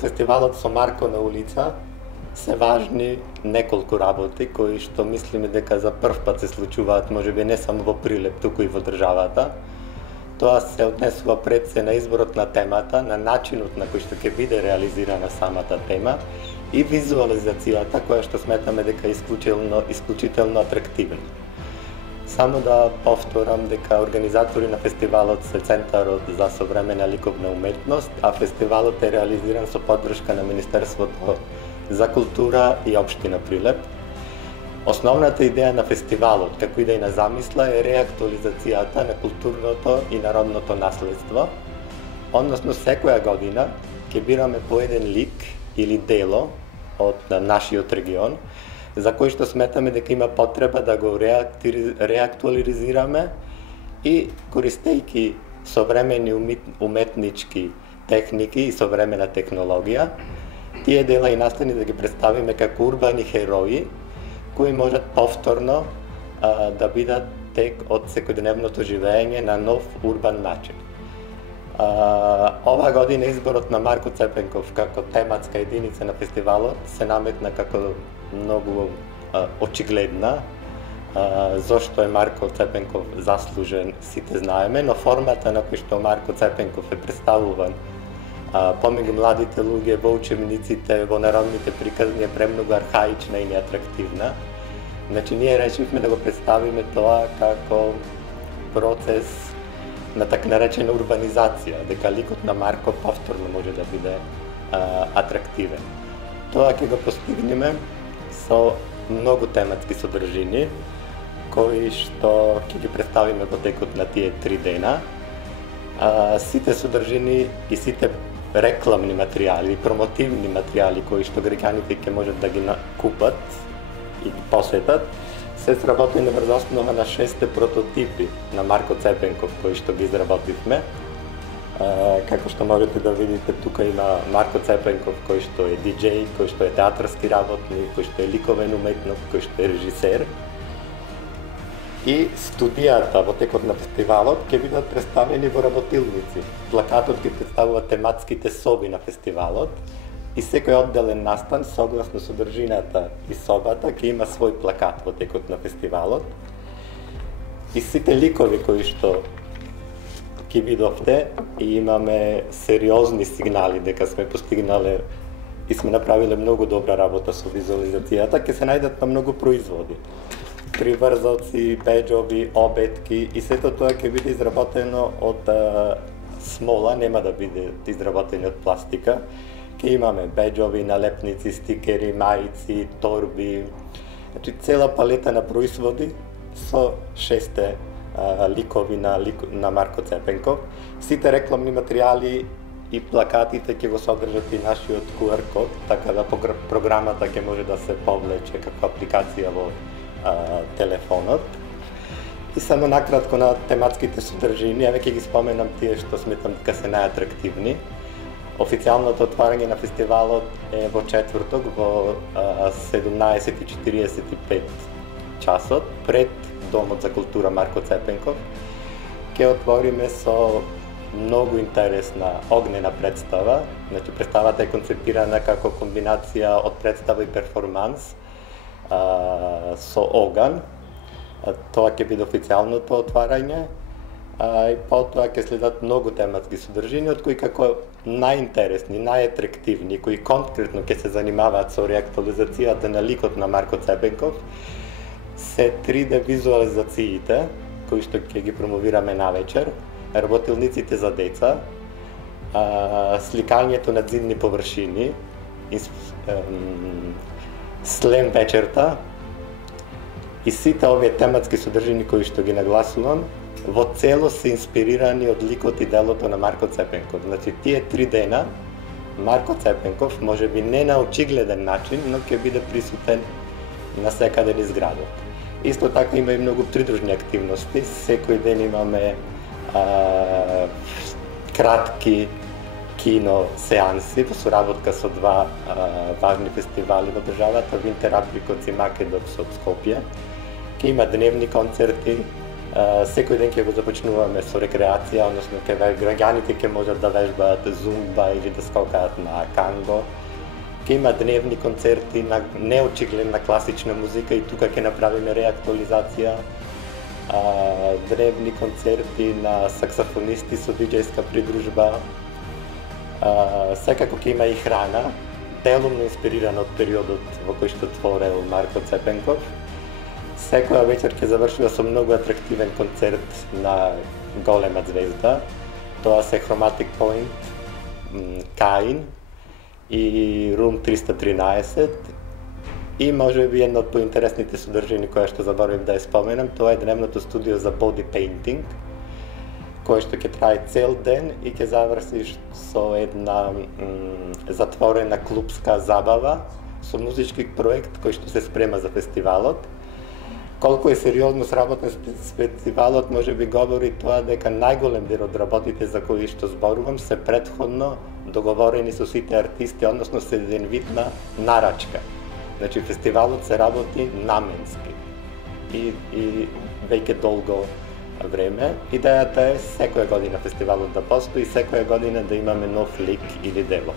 фестивалот со Марко на улица се важни неколку работи кои што мислиме дека за прв пат се случуваат, можеби не само во Прилеп, туку и во државата. Тоа се однесува пред се на изборот на темата, на начинот на кој што ќе биде реализирана самата тема и визуализацијата која што сметаме дека е исклучително атрактивна. Само да повторам дека организатори на фестивалот се Центарот за современа ликовна уметност, а фестивалот е реализиран со поддршка на Министерството за култура и Општина Прилеп. Основната идеја на фестивалот, како идејна замисла, е реактуализацијата на културното и народното наследство, односно секоја година ќе бираме по еден лик или дело од нашиот регион, за кој што сметаме дека има потреба да го реактуализираме и користејќи современи уметнички техники и современа технологија, тие дела и настани да ги представиме како урбани херои, кои можат повторно да бидат тек од секојдневното живење на нов урбан начин. Оваа година изборот на Марко Цепенков како тематска единица на фестивалот се наметна како многу очигледна. Зошто е Марко Цепенков заслужен, сите знаеме, но формата на кој што Марко Цепенков е представуван помеѓу младите луѓе во учебниците, во народните приказни е премногу архаична и неатрактивна. Значи, ние решивме да го представиме тоа како процес на така наречена урбанизација, дека ликот на Марко повторно може да биде атрактивен. Тоа ќе го постигнеме со многу тематски содржини, кои што ќе ги представиме во текот на тие 3 дена. Сите содржини и сите рекламни материјали, промотивни материјали кои што граѓаните ќе можат да ги купат и ги посетат, се сработени врз основа на 6 прототипи на Марко Цепенков кои што ги изработивме. Како што можете да видите, тука има Марко Цепенков кој што е диџеј, кој што е театарски работник, кој што е ликовен уметник, кој што е режисер. И студијата во текот на фестивалот ќе бидат представени во работилници. Плакатот ќе представува тематските соби на фестивалот и секој одделен настан, согласно содржината и собата, ќе има свој плакат во текот на фестивалот. И сите ликови кои што ќе видовте, и имаме сериозни сигнали дека сме постигнале и сме направиле многу добра работа со визуализацијата, ќе се најдат на многу производи. Приврзоци, беџови, обетки и сето тоа ќе биде изработено од смола, нема да биде изработено од пластика. Ќе имаме беџови, налепници, стикери, мајци, торби, значи цела палета на производи со 6 ликови на Марко Цепенков. Сите рекламни материјали и плакатите ќе го содржат и нашиот QR код, така да програмата ќе може да се повлече како апликација во телефонот. И само накратко на тематските содржини, еве ќе ги споменам тие што сметам дека се најатрактивни. Официјалното отварање на фестивалот е во четврток во 17:45 часот пред Домот за култура Марко Цепенков. Ќе отвориме со многу интересна огнена представа. Значи, представата е концепирана како комбинација од представа и перформанс со оган. Тоа ќе биде официјалното отварање. И потоа ќе следат многу тематски содржини, од кои како најинтересни, најатрактивни, кои конкретно ќе се занимаваат со реактуализацијата на ликот на Марко Цепенков, се 3D визуализациите, кои што ќе ги промовираме навечер, работилниците за деца, сликањето на зидни површини, слем вечерта и сите овие тематски содржини кои што ги нагласувам, во целост се инспирирани од ликот и делото на Марко Цепенков. Значи, тие 3 дена Марко Цепенков може би не на очигледен начин, но ќе биде присутен на секаде низ градот. Исто така има и многу придружни активности. Секој ден имаме кратки кино сеанси во соработка со 2 важни фестивали во државата, Винтер Априкоц и Македокс од Скопје. Ќе има дневни концерти, Секој ден ќе го започнуваме со рекреација, односно ќе граѓаните ќе можат да вежбаат зумба или да скокаат на канго. Ќе има дневни концерти на неочигледна класична музика и тука ќе направиме реактуализација. Дневни концерти на саксофонисти со диџејска придружба. Секако ќе има и храна, делумно инспирирана од периодот во кој што творел Марко Цепенков. Секоја вечер ќе завршува со многу атрактивен концерт на голема звезда. Тоа се Chromatic Point, Kain и Room 313. И можеби една од поинтересните содржини која што заборавив да ја споменам, тоа е дневното студио за body painting, кој што ќе трае цел ден и ќе завршиш со една затворена клубска забава со музички проект кој што се спрема за фестивалот. Колку е сериозно сработен фестивалот, може би говори тоа дека најголем дел од работите за кои што зборувам се претходно договорени со сите артисти, односно се еден вид на нарачка. Значи фестивалот се работи наменски и веќе долго време. Идејата е секоја година фестивалот да постои, секоја година да имаме нов лик или дело.